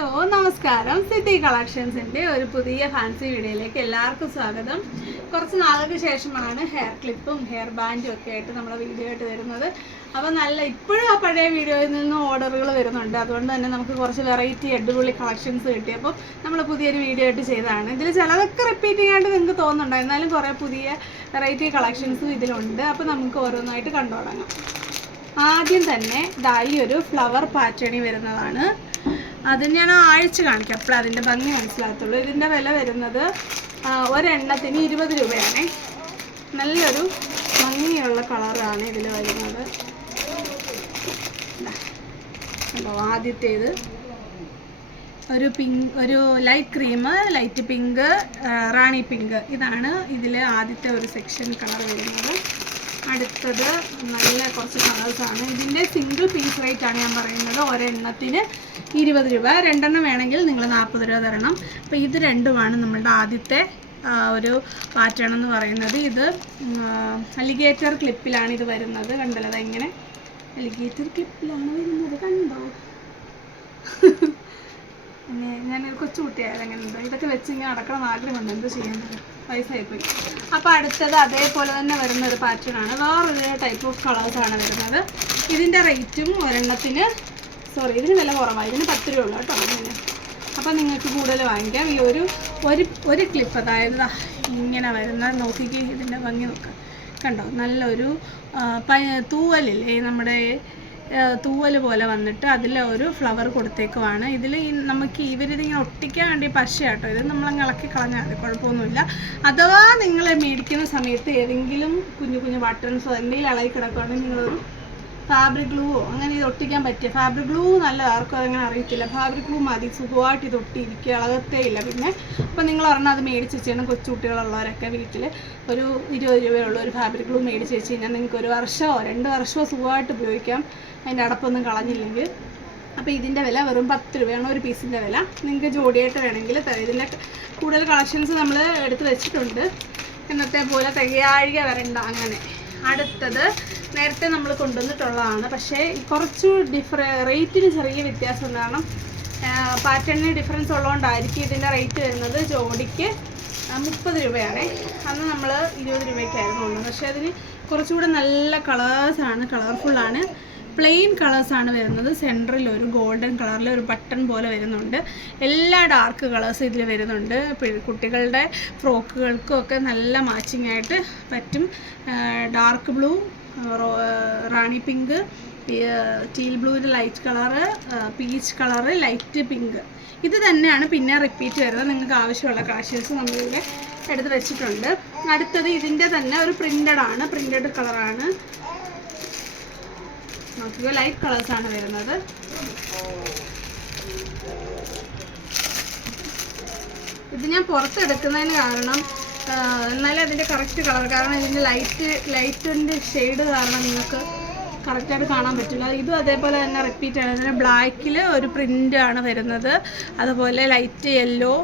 Hello നമസ്കാരം. City കളക്ഷൻസിൻ്റെ ഒരു പുതിയ ഫാൻസി വീഡിയോയിലേക്ക് എല്ലാവർക്കും സ്വാഗതം. കുറച്ച് നാളുകൾക്ക് ശേഷമാണ് ഹെയർ ക്ലിപ്പും ഹെയർ ബാൻഡും ഒക്കെ ആയിട്ട് നമ്മൾ വീഡിയോ ആയിട്ട് വരുന്നത്. അപ്പോൾ ഇപ്പോഴും ആ പഴയ വീഡിയോയിൽ നിന്ന് ഓർഡറുകൾ വരുന്നുണ്ട്. അതുകൊണ്ട് തന്നെ നമുക്ക് കുറച്ച് വെറൈറ്റി അടിപൊളി കളക്ഷൻസ് കിട്ടി. അപ്പോൾ നമ്മൾ പുതിയൊരു വീഡിയോ ആയിട്ട് ചെയ്തതാണ്. ഇതിൽ ചിലതൊക്കെ റിപ്പീറ്റിംഗ് ആയിട്ട് നിങ്ങൾക്ക് തോന്നുന്നുണ്ട്, എന്നാലും കുറേ പുതിയ വെറൈറ്റി കളക്ഷൻസും ഇതിലുണ്ട്. അപ്പോൾ നമുക്ക് ഓരോന്നായിട്ട് കണ്ടു തുടങ്ങാം. ആദ്യം തന്നെ ഈ ഒരു ഫ്ലവർ പാറ്റേണിൽ വരുന്നതാണ്. അത് ഞാൻ ആഴ്ച കാണിക്കാം, അപ്പോൾ അതിൻ്റെ ഭംഗി മനസ്സിലാകത്തുള്ളൂ. ഇതിൻ്റെ വില വരുന്നത് ഒരെണ്ണത്തിന് 20 രൂപയാണ്. നല്ലൊരു ഭംഗിയുള്ള കളറാണ് ഇതിൽ വരുന്നത്. ആദ്യത്തേത് ഒരു ലൈറ്റ് ക്രീം, ലൈറ്റ് പിങ്ക്, റാണി പിങ്ക്, ഇതാണ് ഇതിൽ ആദ്യത്തെ ഒരു സെക്ഷൻ കളർ വരുന്നത്. അടുത്തത് നല്ല കുറച്ച് കളേഴ്സാണ്. ഇതിൻ്റെ സിംഗിൾ പീസ് റേറ്റ് ആണ് ഞാൻ പറയുന്നത്. ഒരെണ്ണത്തിന് 20 രൂപ. രണ്ടെണ്ണം വേണമെങ്കിൽ നിങ്ങൾ 40 രൂപ തരണം. അപ്പോൾ ഇത് രണ്ടുമാണ് നമ്മളുടെ ആദ്യത്തെ ഒരു പാറ്റേൺ എന്ന് പറയുന്നത്. ഇത് അലിഗേറ്റർ ക്ലിപ്പിലാണ് ഇത് വരുന്നത്. കണ്ടല്ലോ, അതെങ്ങനെ അലിഗേറ്റർ ക്ലിപ്പിലാണ് വരുന്നത്, കണ്ടോ? പിന്നെ ഞാൻ കൊച്ചുകുട്ടിയായത് അങ്ങനെ ഉണ്ടോ, ഇതൊക്കെ വെച്ച് ഇങ്ങനെ നടക്കണം ആഗ്രഹമുണ്ട്, എന്ത് ചെയ്യാൻ, പൈസ ആയിപ്പോയി. അപ്പോൾ അടുത്തത് അതേപോലെ തന്നെ വരുന്ന ഒരു പാറ്റേണാണ്. വേറൊരു ടൈപ്പ് ഓഫ് കളേഴ്സാണ് വരുന്നത്. ഇതിൻ്റെ റേറ്റും ഒരെണ്ണത്തിന് ഇതിന് വില കുറവാണ്. ഇതിന് 10 രൂപ ഉള്ളൂ കേട്ടോ. അങ്ങനെ അപ്പോൾ നിങ്ങൾക്ക് കൂടുതൽ വാങ്ങിക്കാം. ഈ ഒരു ക്ലിപ്പ്, അതായത് ഇങ്ങനെ വരുന്ന, നോക്കിക്ക് ഇതിൻ്റെ ഭംഗി നോക്കാം, കണ്ടോ? നല്ലൊരു തൂവലില്ലേ, നമ്മുടെ തൂവൽ പോലെ വന്നിട്ട് അതിൽ ഒരു ഫ്ലവർ കൊടുത്തേക്കുവാണ്. ഇതിൽ നമുക്ക് ഇവരിതിങ്ങനെ ഒട്ടിക്കാൻ വേണ്ടി പശയാട്ടോ. ഇത് നമ്മളങ്ങ് ഇളക്കി കളഞ്ഞാൽ മതി, കുഴപ്പമൊന്നുമില്ല. അഥവാ നിങ്ങൾ മേടിക്കുന്ന സമയത്ത് ഏതെങ്കിലും കുഞ്ഞു ബട്ടൺസോ എന്തെങ്കിലും ഇളകി കിടക്കുകയാണെങ്കിൽ നിങ്ങളൊരു ഫാബ്രിക് ഗ്ലൂവോ അങ്ങനെ ഇത് ഒട്ടിക്കാൻ പറ്റിയ ഫാബ്രിക് ഗ്ലൂ നല്ല ആർക്കും അതങ്ങനെ അറിയത്തില്ല. ഫാബ്രിക് ഗ്ലൂ മതി, സുഖമായിട്ട് ഇത് ഒട്ടിയിരിക്കുക, ഇളകത്തേ ഇല്ല. പിന്നെ അപ്പോൾ നിങ്ങൾ പറഞ്ഞാൽ അത് മേടിച്ച് വെച്ചാൽ കൊച്ചുകുട്ടികളുള്ളവരൊക്കെ വീട്ടിൽ ഒരു 20 രൂപയുള്ള ഒരു ഫാബ്രിക് ഗ്ലൂ മേടിച്ച് വെച്ച് കഴിഞ്ഞാൽ നിങ്ങൾക്ക് 1 വർഷമോ 2 വർഷമോ സുഖമായിട്ട് ഉപയോഗിക്കാം, അതിൻ്റെ അടപ്പൊന്നും കളഞ്ഞില്ലെങ്കിൽ. അപ്പോൾ ഇതിൻ്റെ വില വെറും 10 രൂപയാണ് ഒരു പീസിൻ്റെ വില. നിങ്ങൾക്ക് ജോഡിയായിട്ട് വേണമെങ്കിൽ ഇതിൻ്റെ കൂടുതൽ കളക്ഷൻസ് നമ്മൾ എടുത്ത് വെച്ചിട്ടുണ്ട്. എന്നത്തെ പോലെ തികയാഴിക വരണ്ട അങ്ങനെ. അടുത്തത് നേരത്തെ നമ്മൾ കൊണ്ടുവന്നിട്ടുള്ളതാണ്, പക്ഷേ കുറച്ച് റേറ്റിന് ചെറിയ വ്യത്യാസം, കാരണം പാറ്റേണിന് ഡിഫറൻസ് ഉള്ളതുകൊണ്ടായിരിക്കും ഇതിൻ്റെ റേറ്റ് വരുന്നത്. ജോഡിക്ക് 30 രൂപയാണ്. അന്ന് നമ്മൾ 20 രൂപയ്ക്കായിരുന്നു ഉള്ളത്. പക്ഷേ അതിന് കുറച്ചുകൂടെ നല്ല കളേഴ്സാണ്, കളർഫുള്ളാണ്. പ്ലെയിൻ കളേഴ്സാണ് വരുന്നത്. സെൻറ്ററിൽ ഒരു ഗോൾഡൻ കളറിൽ ഒരു ബട്ടൺ പോലെ വരുന്നുണ്ട്. എല്ലാ ഡാർക്ക് കളേഴ്സും ഇതിൽ വരുന്നുണ്ട്. കുട്ടികളുടെ ഫ്രോക്കുകൾക്കും ഒക്കെ നല്ല മാച്ചിങ് ആയിട്ട് പറ്റും. Dark blue, rani pink, teal ബ്ലൂവിൻ്റെ light colour, peach colour, light pink, ഇത് തന്നെയാണ് പിന്നെ റിപ്പീറ്റ് വരുന്നത്. നിങ്ങൾക്ക് ആവശ്യമുള്ള കളക്ഷൻസ് നമ്മളിവിടെ എടുത്ത് വെച്ചിട്ടുണ്ട്. അടുത്തത് ഇതിൻ്റെ തന്നെ ഒരു പ്രിൻ്റഡ് കളറാണ്. നോക്കിയോ, ലൈറ്റ് കളേഴ്സാണ് വരുന്നത്. ഇത് ഞാൻ പുറത്തെടുക്കുന്നതിന് കാരണം എന്നാലും അതിൻ്റെ കറക്റ്റ് കളർ, കാരണം ഇതിൻ്റെ ലൈറ്റിൻ്റെ ഷെയ്ഡ് കാരണം നിങ്ങൾക്ക് കറക്റ്റായിട്ട് കാണാൻ പറ്റില്ല. ഇതും അതേപോലെ തന്നെ റിപ്പീറ്റ് ആണ്. ഇതിന് ബ്ലാക്കിൽ ഒരു പ്രിൻ്റാണ് വരുന്നത്. അതുപോലെ ലൈറ്റ് യെല്ലോ,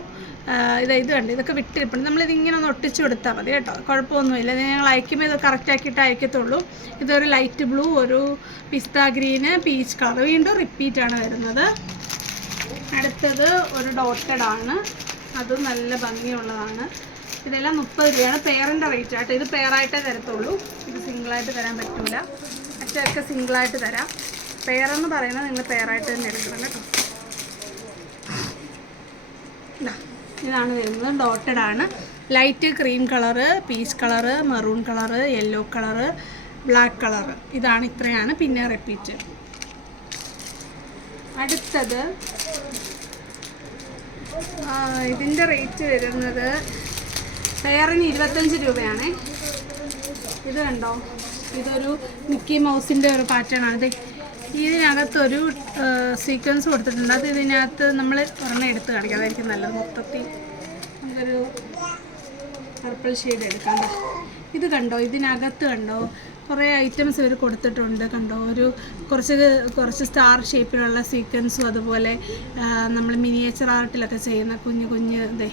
ഇത് കണ്ട് ഇതൊക്കെ വിട്ടിരിപ്പുണ്ട്. നമ്മളിതിങ്ങനെ ഒന്ന് ഒട്ടിച്ചു കൊടുത്താൽ മതി കേട്ടോ, കുഴപ്പമൊന്നുമില്ല. ഞങ്ങൾ അയക്കുമ്പോൾ ഇത് കറക്റ്റാക്കിയിട്ട് അയക്കത്തുള്ളൂ. ഇതൊരു ലൈറ്റ് ബ്ലൂ, ഒരു പിസ്ത ഗ്രീന്, പീച്ച് കളർ, വീണ്ടും റിപ്പീറ്റാണ് വരുന്നത്. അടുത്തത് ഒരു ഡോട്ടഡ് ആണ്, അതും നല്ല ഭംഗിയുള്ളതാണ്. ഇതെല്ലാം 30 രൂപയാണ്. പെയറിൻ്റെ റേറ്റ് ആയിട്ട്. ഇത് പെയറായിട്ടേ തരത്തുള്ളൂ, ഇത് സിംഗിളായിട്ട് തരാൻ പറ്റില്ല. അച്ഛനൊക്കെ സിംഗിളായിട്ട് തരാം. പെയറെന്ന് പറയുന്നത് നിങ്ങൾ പെയറായിട്ട് തന്നെ എടുക്കണം കേട്ടോ. ഇതാണ് വരുന്നത്, ഡോട്ടഡ് ആണ്. Light cream colour, peach colour, maroon colour, yellow colour, black colour, ഇത്രയാണ് പിന്നെ റിപ്പീറ്റ്. അടുത്തത് ഇതിൻ്റെ റേറ്റ് വരുന്നത് പെയറിന് 25 രൂപയാണ്. ഇത് കണ്ടോ, ഇതൊരു മിക്കി മൗസിൻ്റെ ഒരു പാറ്റേൺ ആണ്. ഇതിനകത്തൊരു സീക്വൻസ് കൊടുത്തിട്ടുണ്ട്. അത് ഇതിനകത്ത് നമ്മൾ ഒരെണ്ണം എടുത്ത് കാണിക്കാം, അതായിരിക്കും നല്ലത്. മൊത്തത്തിൽ നമുക്കൊരു പർപ്പിൾ ഷെയ്ഡ് എടുക്കാം. ഇത് കണ്ടോ, ഇതിനകത്ത് കണ്ടോ കുറേ ഐറ്റംസ് ഇവർ കൊടുത്തിട്ടുണ്ട് കണ്ടോ. കുറച്ച് സ്റ്റാർ ഷേപ്പിലുള്ള സീക്വൻസും അതുപോലെ നമ്മൾ മിനിയേച്ചർ ആർട്ടിലൊക്കെ ചെയ്യുന്ന കുഞ്ഞു കുഞ്ഞ്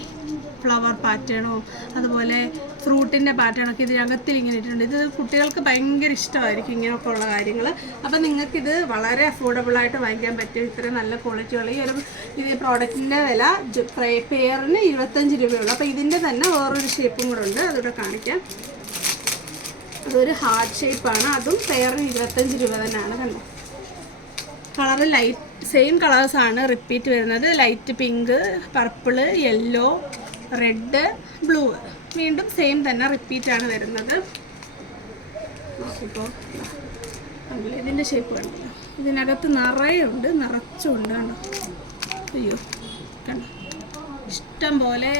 ഫ്ലവർ പാറ്റേണോ അതുപോലെ ഫ്രൂട്ടിൻ്റെ പാറ്റേണൊക്കെ ഇതിനകത്തിൽ ഇങ്ങനെ ഇട്ടിട്ടുണ്ട്. ഇത് കുട്ടികൾക്ക് ഭയങ്കര ഇഷ്ടമായിരിക്കും ഇങ്ങനെയൊക്കെ ഉള്ള കാര്യങ്ങൾ. അപ്പോൾ നിങ്ങൾക്കിത് വളരെ അഫോർഡബിളായിട്ട് വാങ്ങിക്കാൻ പറ്റും. ഇത്രയും നല്ല ക്വാളിറ്റിയുള്ള ഈ പ്രോഡക്റ്റിൻ്റെ വില പെയറിന് 25 രൂപയുള്ളൂ. അപ്പോൾ ഇതിൻ്റെ തന്നെ വേറൊരു ഷേപ്പും കൂടെ ഉണ്ട്, അതിവിടെ കാണിക്കാം. അതൊരു ഹാർട്ട് ഷേപ്പാണ്, അതും പെയറിന് 25 രൂപ തന്നെയാണ്. കണ്ടോ കളറ് ലൈറ്റ് സെയിം കളേഴ്സാണ് റിപ്പീറ്റ് വരുന്നത്. Light pink, purple, yellow, red, blue വീണ്ടും സെയിം തന്നെ റിപ്പീറ്റാണ് വരുന്നത്. ഇപ്പോൾ ഇതിൻ്റെ ഷേപ്പ് കണ്ടോ, ഇതിനകത്ത് നിറയുണ്ട്, നിറച്ചുണ്ട് കണ്ടോ. അയ്യോ കണ്ടോ, ഇഷ്ടം പോലെ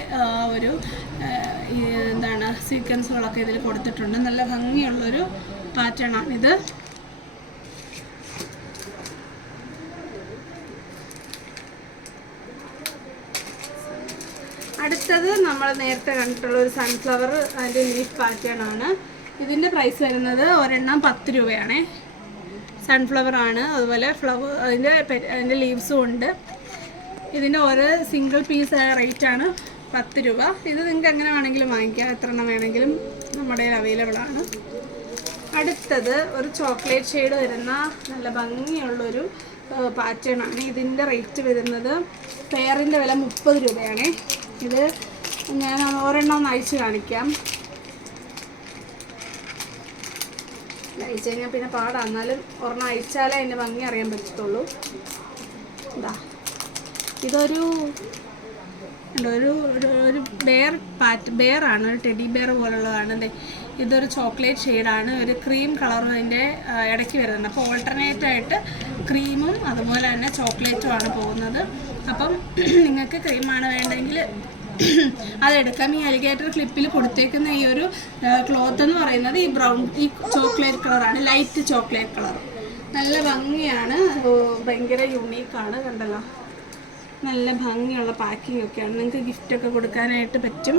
എന്താണ് സീക്വൻസുകളൊക്കെ ഇതിൽ കൊടുത്തിട്ടുണ്ട്. നല്ല ഭംഗിയുള്ളൊരു പാറ്റേണാണിത്. അടുത്തത് നമ്മൾ നേരത്തെ കണ്ടിട്ടുള്ള ഒരു സൺഫ്ലവർ അതിൻ്റെ ലീഫ് പാറ്റേൺ ആണ്. ഇതിൻ്റെ പ്രൈസ് വരുന്നത് ഒരെണ്ണം 10 രൂപയാണ്. സൺഫ്ലവർ ആണ്, അതുപോലെ അതിൻ്റെ ലീവ്സും ഉണ്ട്. ഇതിൻ്റെ ഓരോ സിംഗിൾ പീസ് റേറ്റാണ് 10 രൂപ. ഇത് നിങ്ങൾക്ക് എങ്ങനെ വേണമെങ്കിലും വാങ്ങിക്കാം, എത്ര എണ്ണം വേണമെങ്കിലും നമ്മുടെ അവൈലബിൾ ആണ്. അടുത്തത് ഒരു ചോക്ലേറ്റ് ഷെയ്ഡ് വരുന്ന നല്ല ഭംഗിയുള്ളൊരു പാറ്റേൺ ആണ്. ഇതിൻ്റെ റേറ്റ് വരുന്നത് പെയറിൻ്റെ വില 30 രൂപയാണ്. ഇത് ഞാൻ ഒരെണ്ണം ഒന്ന് അയച്ച് കാണിക്കാം. അയച്ചു കഴിഞ്ഞാൽ പിന്നെ പാടാം, എന്നാലും ഒരെണ്ണം അയച്ചാലേ അതിൻ്റെ ഭംഗി അറിയാൻ പറ്റത്തുള്ളൂ. ഇതാ ഇതൊരു ബെയറാണ്, ഒരു ടെഡി ബെയർ പോലുള്ളതാണ്. ഇതൊരു ചോക്ലേറ്റ് ഷെയ്ഡാണ്, ഒരു ക്രീം കളറും അതിൻ്റെ ഇടയ്ക്ക് വരുന്നുണ്ട്. അപ്പോൾ ഓൾട്ടർനേറ്റ് ആയിട്ട് ക്രീമും അതുപോലെ തന്നെ ചോക്ലേറ്റും ആണ് പോകുന്നത്. അപ്പം നിങ്ങൾക്ക് ക്രീമാണ് വേണ്ടെങ്കിൽ അതെടുക്കാം. ഈ അലിഗേറ്റർ ക്ലിപ്പിൽ കൊടുത്തേക്കുന്ന ഈ ഒരു ക്ലോത്ത് എന്ന് പറയുന്നത് ഈ ചോക്ലേറ്റ് കളറാണ്, ലൈറ്റ് ചോക്ലേറ്റ് കളർ. നല്ല ഭംഗിയാണ്, ഭയങ്കര യൂണീക്കാണ്. കണ്ടല്ലോ, നല്ല ഭംഗിയുള്ള പാക്കിംഗ് ഒക്കെയാണ്, നിങ്ങൾക്ക് ഗിഫ്റ്റൊക്കെ കൊടുക്കാനായിട്ട് പറ്റും.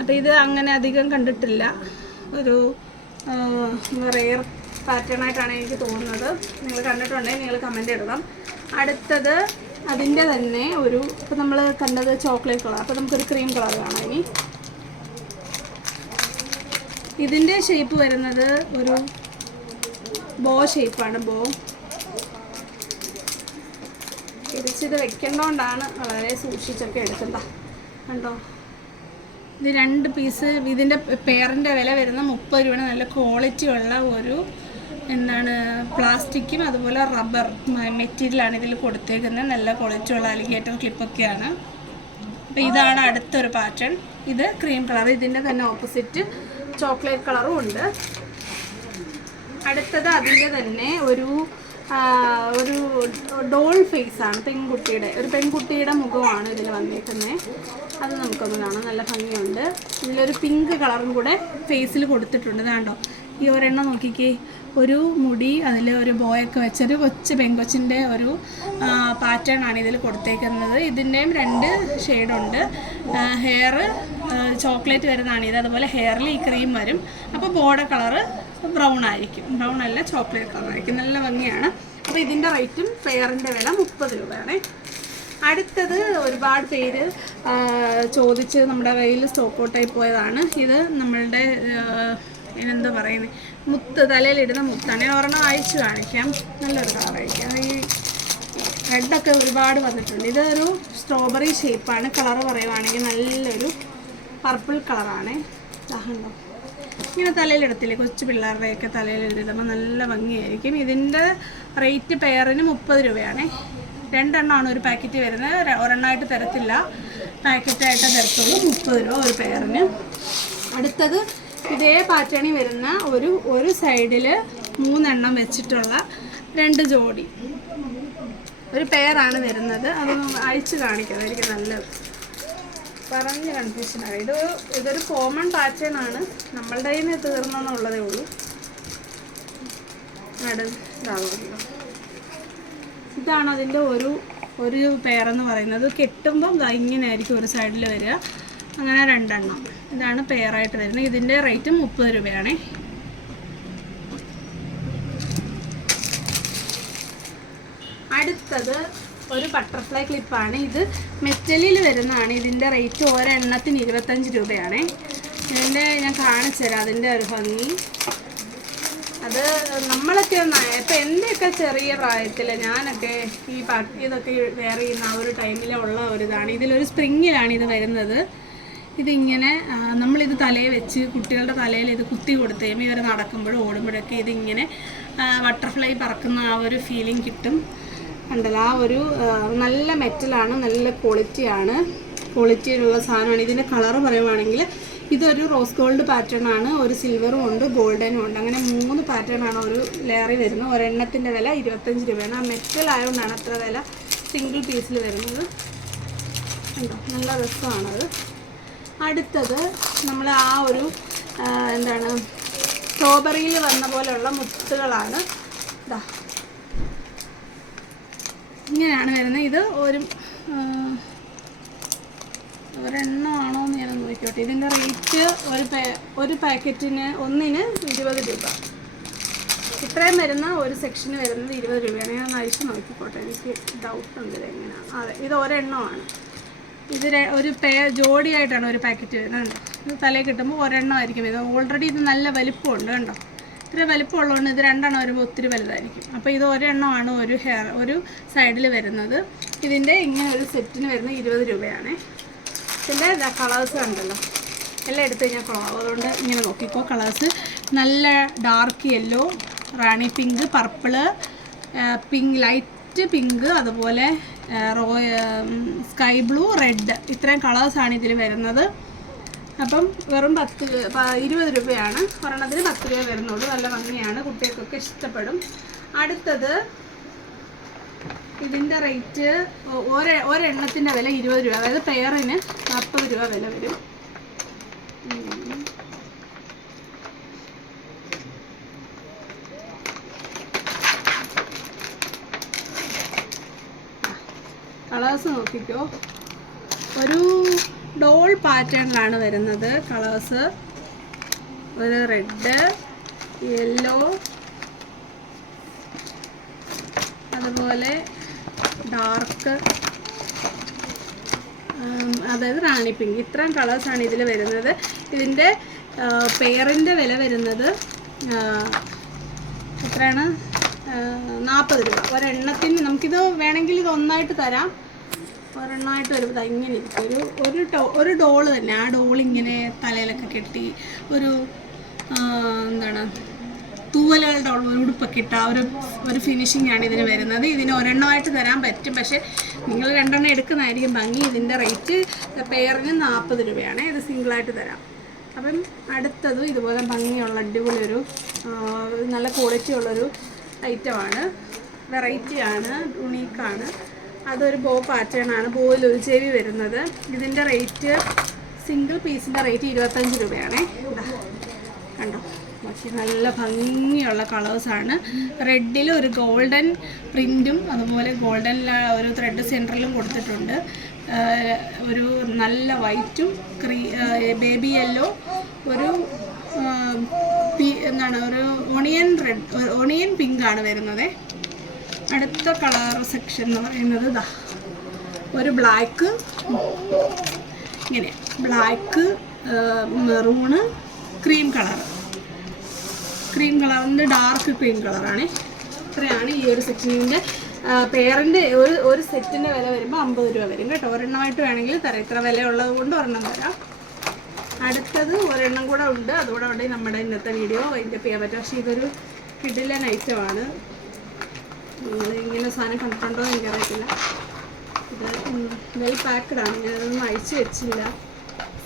അപ്പോൾ ഇത് അങ്ങനെ അധികം കണ്ടിട്ടില്ല, ഒരു റെയർ പാറ്റേൺ ആയിട്ടാണ് എനിക്ക് തോന്നുന്നത്. നിങ്ങൾ കണ്ടിട്ടുണ്ടെങ്കിൽ നിങ്ങൾ കമൻ്റ് ഇടണം. അടുത്തത് അതിൻ്റെ തന്നെ ഇപ്പോൾ നമ്മൾ കണ്ടത് ചോക്ലേറ്റ് കളർ, അപ്പോൾ നമുക്കൊരു ക്രീം കളർ കാണാം. ഇനി ഇതിൻ്റെ ഷേപ്പ് വരുന്നത് ഒരു ബോ ഷേപ്പാണ്. ബോ തിരിച്ചിത് വെക്കേണ്ടതുകൊണ്ടാണ് വളരെ സൂക്ഷിച്ചൊക്കെ എടുക്കുന്നത്. കണ്ടോ, ഇത് 2 പീസ്. ഇതിൻ്റെ പെയറിൻ്റെ വില വരുന്ന 30 രൂപയാണ്. നല്ല ക്വാളിറ്റി ഉള്ള ഒരു പ്ലാസ്റ്റിക്കും അതുപോലെ റബ്ബർ മെറ്റീരിയലാണ് ഇതിൽ കൊടുത്തേക്കുന്നത്. നല്ല ക്വാളിറ്റി ഉള്ള അലിഗേറ്റർ ക്ലിപ്പൊക്കെയാണ്. അപ്പോൾ ഇതാണ് അടുത്തൊരു പാറ്റേൺ. ഇത് ക്രീം കളർ, ഇതിൻ്റെ തന്നെ ഓപ്പോസിറ്റ് ചോക്ലേറ്റ് കളറും ഉണ്ട്. അടുത്തത് അതിൻ്റെ തന്നെ ഒരു ഡോൾ ഫേസാണ്, ഒരു പെൺകുട്ടിയുടെ മുഖമാണ് ഇതിൽ വന്നേക്കുന്നത്. അത് നമുക്കൊന്ന് കാണാം, നല്ല ഭംഗിയുണ്ട്. ഇതിലൊരു പിങ്ക് കളറും കൂടെ ഫേസിൽ കൊടുത്തിട്ടുണ്ട്. കണ്ടോ, ഈ ഒരെണ്ണം നോക്കിക്കേ, ഒരു മുടി അതിൽ ഒരു ബോയൊക്കെ വെച്ചൊരു പെങ്കൊച്ചിൻ്റെ ഒരു പാറ്റേൺ ആണ് ഇതിൽ കൊടുത്തേക്കുന്നത്. ഇതിൻ്റെയും 2 ഷെയ്ഡുണ്ട്. ഹെയർ ചോക്ലേറ്റ് വരുന്നതാണ് ഇത്, അതുപോലെ ഹെയറിൽ ഈ ക്രീം വരും. അപ്പോൾ ബോർഡർ കളറ് ബ്രൗൺ ആയിരിക്കും, ബ്രൗൺ അല്ല ചോക്ലേറ്റ് കളറായിരിക്കും. നല്ല ഭംഗിയാണ്. അപ്പോൾ ഇതിൻ്റെ റേറ്റും പെയറിൻ്റെ വില 30 രൂപയാണ്. അടുത്തത് ഒരുപാട് പേര് ചോദിച്ച് നമ്മുടെ കയ്യിൽ സ്റ്റോക്ക് ഔട്ടായി പോയതാണ്. ഇത് നമ്മളുടെ എന്താ പറയുന്നത്, തലയിലിടുന്ന മുത്താണ്. ഞാൻ ഒരെണ്ണം അയച്ചു കാണിക്കാം, നല്ലൊരു കളറായിരിക്കാം. ഈ റെഡൊക്കെ ഒരുപാട് വന്നിട്ടുണ്ട്. ഇതൊരു സ്ട്രോബെറി ഷേപ്പാണ്. കളറ് പറയുവാണെങ്കിൽ നല്ലൊരു പർപ്പിൾ കളറാണ്. ഉണ്ടോ, ഇങ്ങനെ തലയിലെടുത്തില്ലേ, കൊച്ചു പിള്ളേരുടെയൊക്കെ തലയിലെടുത്തിടുമ്പോൾ നല്ല ഭംഗിയായിരിക്കും. ഇതിൻ്റെ റേറ്റ് പെയറിന് 30 രൂപയാണ്. 2 എണ്ണമാണ് ഒരു പാക്കറ്റ് വരുന്നത്, ഒരെണ്ണമായിട്ട് തരത്തില്ല, പാക്കറ്റായിട്ട് തരത്തുള്ളൂ. 30 രൂപ ഒരു പെയറിന്. അടുത്തത് ഇതേ പാറ്റേണിൽ വരുന്ന ഒരു സൈഡിൽ 3 എണ്ണം വെച്ചിട്ടുള്ള 2 ജോഡി ഒരു പെയറാണ് വരുന്നത്. അതൊന്ന് അയച്ച് കാണിക്കുന്നതായിരിക്കും നല്ലത്. പറഞ്ഞ് കൺഫ്യൂഷനായി. ഇതൊരു കോമൺ പാറ്റേൺ ആണ്, നമ്മളുടെ കയ്യിൽ നിന്ന് തീർന്നെന്നുള്ളതേ ഉള്ളൂ. ഇതാണ് അതിൻ്റെ ഒരു പെയറെന്ന് പറയുന്നത്. കെട്ടുമ്പം ഇങ്ങനെ ആയിരിക്കും ഒരു സൈഡിൽ വരിക, അങ്ങനെ 2 എണ്ണം. ഇതാണ് പെയറായിട്ട് വരുന്നത്. ഇതിൻ്റെ റേറ്റ് 30 രൂപയാണ്. അടുത്തത് ഒരു ബട്ടർഫ്ലൈ ക്ലിപ്പാണ്. ഇത് മെറ്റലിൽ വരുന്നതാണ്. ഇതിൻ്റെ റേറ്റ് ഒരെണ്ണത്തിന് 25 രൂപയാണ്. ഇതിൻ്റെ ഞാൻ കാണിച്ചു തരാം അതിൻ്റെ ഒരു ഭംഗി. അത് നമ്മളൊക്കെ ഇപ്പം എൻ്റെയൊക്കെ ചെറിയ പ്രായത്തിൽ ഞാനൊക്കെ ഇതൊക്കെ വെയർ ചെയ്യുന്ന ആ ഒരു ടൈമിലുള്ള ഒരിതാണ്. ഇതിലൊരു സ്പ്രിങ്ങിലാണ് ഇത് വരുന്നത്. ഇതിങ്ങനെ നമ്മളിത് തലയിൽ വെച്ച് കുട്ടികളുടെ തലയിൽ ഇത് കുത്തി കൊടുത്ത് കഴിയുമ്പോൾ ഇവർ നടക്കുമ്പോഴും ഓടുമ്പോഴൊക്കെ ഇതിങ്ങനെ ബട്ടർഫ്ലൈ പറക്കുന്ന ആ ഒരു ഫീലിംഗ് കിട്ടും. കണ്ടല്ലോ, ആ ഒരു നല്ല മെറ്റലാണ്, നല്ല ക്വാളിറ്റിയിലുള്ള സാധനമാണ്. ഇതിൻ്റെ കളറ് പറയുവാണെങ്കിൽ ഇതൊരു റോസ് ഗോൾഡ് പാറ്റേൺ ആണ്, ഒരു സിൽവറും ഉണ്ട്, ഗോൾഡനും ഉണ്ട്. അങ്ങനെ 3 പാറ്റേൺ ആണ് ഒരു ലെയറിൽ വരുന്നത്. ഒരെണ്ണത്തിൻ്റെ വില 25 രൂപയാണ്. ആ മെറ്റൽ ആയതുകൊണ്ടാണ് അത്ര വില സിംഗിൾ പീസിൽ വരുന്നത്. കണ്ടോ, നല്ല രസമാണത്. അടുത്തത് നമ്മൾ ആ ഒരു എന്താണ് സ്ട്രോബെറിയിൽ വന്ന പോലെയുള്ള മുത്തുകളാണ്. ഇതാ ഇങ്ങനെയാണ് വരുന്നത്. ഇത് ഒരെണ്ണമാണോ എന്ന് ഞാനൊന്ന് നോക്കിക്കോട്ടെ. ഇതിൻ്റെ റേറ്റ് ഒരു പാക്കറ്റിന് ഒന്നിന് 20 രൂപ. ഇത്രയും വരുന്ന ഒരു സെക്ഷന് വരുന്നത് 20 രൂപയാണ്. ഞാൻ അഴിച്ച് നോക്കിക്കോട്ടെ, എനിക്ക് ഡൗട്ടുണ്ട് ഇതെങ്ങനെയാണ്. അതെ, ഇത് ഒരെണ്ണമാണ്. ഇത് ഒരു ജോഡിയായിട്ടാണ് ഒരു പാക്കറ്റ് വരുന്നത്. ഇത് തലയിൽ കിട്ടുമ്പോൾ ഒരെണ്ണമായിരിക്കും ഇത്. ഓൾറെഡി ഇത് നല്ല വലിപ്പമുണ്ട് കണ്ടോ. ഇത്ര വലിപ്പമുള്ളതുകൊണ്ട് ഇത് 2 എണ്ണം വരുമ്പോൾ ഒത്തിരി വലുതായിരിക്കും. അപ്പോൾ ഇത് ഒരെണ്ണമാണ് ഒരു സൈഡിൽ വരുന്നത്. ഇതിൻ്റെ ഇങ്ങനെ ഒരു സെറ്റിന് വരുന്നത് 20 രൂപയാണ്. ഇതിൻ്റെ കളേഴ്സ് ഉണ്ടല്ലോ, എല്ലാം എടുത്ത് കഴിഞ്ഞാൽ കൊള്ളാവും. അതുകൊണ്ട് ഇങ്ങനെ നോക്കിക്കോ. കളേഴ്സ് നല്ല dark yellow, rani pink, purple, pink, light pink, അതുപോലെ സ്കൈ ബ്ലൂ, റെഡ്, ഇത്രയും കളേഴ്സാണ് ഇതിൽ വരുന്നത്. അപ്പം വെറും 20 രൂപയാണ്. ഒരെണ്ണത്തിന് 10 രൂപ വരുന്നുള്ളൂ. നല്ല ഭംഗിയാണ്, കുട്ടികൾക്കൊക്കെ ഇഷ്ടപ്പെടും. അടുത്തത് ഇതിൻ്റെ റേറ്റ് ഒരെണ്ണത്തിൻ്റെ വില 20 രൂപ, അതായത് പെയറിന് 40 രൂപ വില വരും. കളേഴ്സ് നോക്കിക്കോ. ഒരു ഡോൾ പാറ്റേണിലാണ് വരുന്നത് കളേഴ്സ്. ഒരു റെഡ്, യെല്ലോ, അതുപോലെ ഡാർക്ക്, അതായത് റാണി പിങ്ക്, ഇത്രയും കളേഴ്സാണ് ഇതിൽ വരുന്നത്. ഇതിൻ്റെ പെയറിൻ്റെ വില വരുന്നത് എത്രയാണ്? 40 രൂപ. ഒരെണ്ണത്തിന് നമുക്കിത് വേണമെങ്കിൽ ഇത് ഒന്നായിട്ട് തരാം. ഒരെണ്ണമായിട്ട് വരുമ്പോൾ ഇങ്ങനെ ഇരിക്കും. ഒരു ഡോള് തന്നെ. ആ ഡോളിങ്ങനെ തലയിലൊക്കെ കെട്ടി ഒരു എന്താണ് തൂവലുകളുടെ ഒരു ഉടുപ്പൊക്കെ ഇട്ട ഒരു ഫിനിഷിംഗ് ആണ് ഇതിന് വരുന്നത്. ഇതിന് ഒരെണ്ണമായിട്ട് തരാൻ പറ്റും, പക്ഷേ നിങ്ങൾ 2 എണ്ണം എടുക്കുന്നതായിരിക്കും ഭംഗി. ഇതിൻ്റെ റേറ്റ് പെയറിന് 40 രൂപയാണ്. ഇത് സിംഗിളായിട്ട് തരാം. അപ്പം അടുത്തതും ഇതുപോലെ ഭംഗിയുള്ള അടിപൊളി ഒരു നല്ല ക്വാളിറ്റി ഉള്ളൊരു ഐറ്റമാണ്. വെറൈറ്റിയാണ്, യുണീക്കാണ്. അതൊരു ബോ പാറ്റേൺ ആണ്. ബോയിലൊരു ചെവി വരുന്നത്. ഇതിൻ്റെ റേറ്റ് സിംഗിൾ പീസിൻ്റെ റേറ്റ് 25 രൂപയാണ്. കണ്ടോ, പക്ഷേ നല്ല ഭംഗിയുള്ള കളേഴ്സാണ്. റെഡിൽ ഒരു ഗോൾഡൻ പ്രിൻറ്റും അതുപോലെ ഗോൾഡൻ ഒരു ത്രെഡ് സെൻറ്ററിലും കൊടുത്തിട്ടുണ്ട്. ഒരു നല്ല വൈറ്റും ബേബി യെല്ലോ, ഒരു ഒരു ഓണിയൻ പിങ്കാണ് വരുന്നത്. അടുത്ത കളർ സെക്ഷൻ എന്ന് പറയുന്നത് ഇതാ ഒരു ബ്ലാക്ക്, ഇങ്ങനെ ബ്ലാക്ക്, മെറൂണ്, ക്രീം കളറിൻ്റെ ഡാർക്ക് ക്രീം കളറാണ്. ഇത്രയാണ് ഈ ഒരു സെക്ഷനിൻ്റെ പെയറിൻ്റെ ഒരു സെറ്റിൻ്റെ വില വരുമ്പോൾ 50 രൂപ വരും കേട്ടോ. ഒരെണ്ണമായിട്ട് വേണമെങ്കിൽ തരാം. ഇത്ര വില ഉള്ളത് കൊണ്ട് ഒരെണ്ണം തരാം. അടുത്തത് ഒരെണ്ണം കൂടെ ഉണ്ട്. അതുകൂടെ ഉണ്ടെങ്കിൽ നമ്മുടെ ഇന്നത്തെ വീഡിയോ വൈൻഡപ്പ് ചെയ്യാൻ പറ്റും. പക്ഷേ ഇതൊരു കിടിലൻ ഐറ്റമാണ്. നിങ്ങൾ ഇങ്ങനെ സാധനം കണ്ടിട്ടുണ്ടോ എന്ന് എനിക്കറിയത്തില്ല. ഇത് വെൽ പാക്കഡാണ്. ഞാനതൊന്നും അയച്ചു വെച്ചില്ല.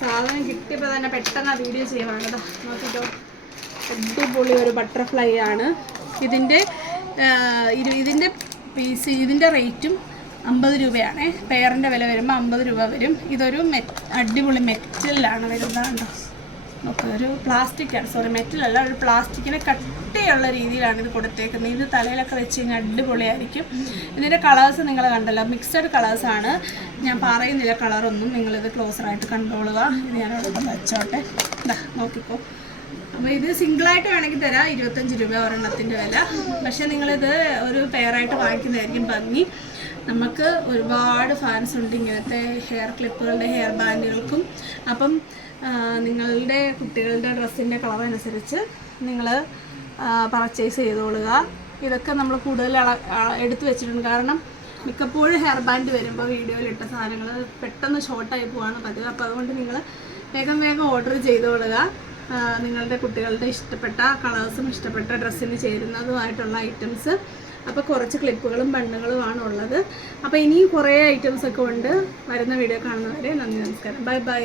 സാധനം കിട്ടിയപ്പോൾ തന്നെ പെട്ടെന്ന് ആ വീഡിയോ ചെയ്യുവാണ്. നോക്കിട്ടോ, അടിപൊളി ഒരു ബട്ടർഫ്ലൈ ആണ്. ഇതിൻ്റെ ഇതിൻ്റെ റേറ്റും 50 രൂപയാണ്. പെയറിൻ്റെ വില വരുമ്പോൾ 50 രൂപ വരും. ഇതൊരു അടിപൊളി മെറ്റലിലാണ് വരുന്നത്. നമുക്ക് ഒരു പ്ലാസ്റ്റിക്കാണ്, മെറ്റലല്ല, ഒരു പ്ലാസ്റ്റിക്കിനെ കട്ടിയുള്ള രീതിയിലാണ് ഇത് കൊടുത്തേക്കുന്നത്. ഇത് തലയിലൊക്കെ വെച്ച് കഴിഞ്ഞാൽ അടിപൊളിയായിരിക്കും. ഇതിൻ്റെ കളേഴ്സ് നിങ്ങൾ കണ്ടല്ലോ, മിക്സഡ് കളേഴ്സാണ്. ഞാൻ പറയുന്നില്ല കളറൊന്നും, നിങ്ങളിത് ക്ലോസറായിട്ട് കണ്ടോളുക. ഇത് ഞാനവിടെ വെച്ചോട്ടെ. നോക്കിക്കോ. അപ്പോൾ ഇത് സിംഗിളായിട്ട് വേണമെങ്കിൽ തരാം 25 രൂപ ഒരെണ്ണത്തിൻ്റെ വില. പക്ഷേ നിങ്ങളിത് ഒരു പെയറായിട്ട് വാങ്ങിക്കുന്നതായിരിക്കും ഭംഗി. നമുക്ക് ഒരുപാട് ഫാൻസ് ഉണ്ട് ഇങ്ങനത്തെ ഹെയർ ക്ലിപ്പുകളുടെ ഹെയർ ബാൻഡുകൾക്കും. അപ്പം നിങ്ങളുടെ കുട്ടികളുടെ ഡ്രസ്സിൻ്റെ കളർ അനുസരിച്ച് നിങ്ങൾ പർച്ചേസ് ചെയ്തോളുക. ഇതൊക്കെ നമ്മൾ കൂടുതൽ എടുത്തു വെച്ചിട്ടുണ്ട്. കാരണം മിക്കപ്പോഴും ഹെയർ ബാൻഡ് വരുമ്പോൾ വീഡിയോയിലിട്ട സാധനങ്ങൾ പെട്ടെന്ന് ഷോർട്ടായി പോകാണ് പതിവ്. അപ്പോൾ അതുകൊണ്ട് നിങ്ങൾ വേഗം ഓർഡർ ചെയ്തോളുക. നിങ്ങളുടെ കുട്ടികളുടെ ഇഷ്ടപ്പെട്ട കളേഴ്സും ഇഷ്ടപ്പെട്ട ഡ്രസ്സിന് ചേരുന്നതുമായിട്ടുള്ള ഐറ്റംസ്. അപ്പോൾ കുറച്ച് ക്ലിപ്പുകളും ബണ്ണുകളുമാണ് ഉള്ളത്. അപ്പോൾ ഇനിയും കുറേ ഐറ്റംസൊക്കെ ഉണ്ട്. വരുന്ന വീഡിയോ കാണുന്നവരെ നന്ദി, നമസ്കാരം, ബൈ ബൈ.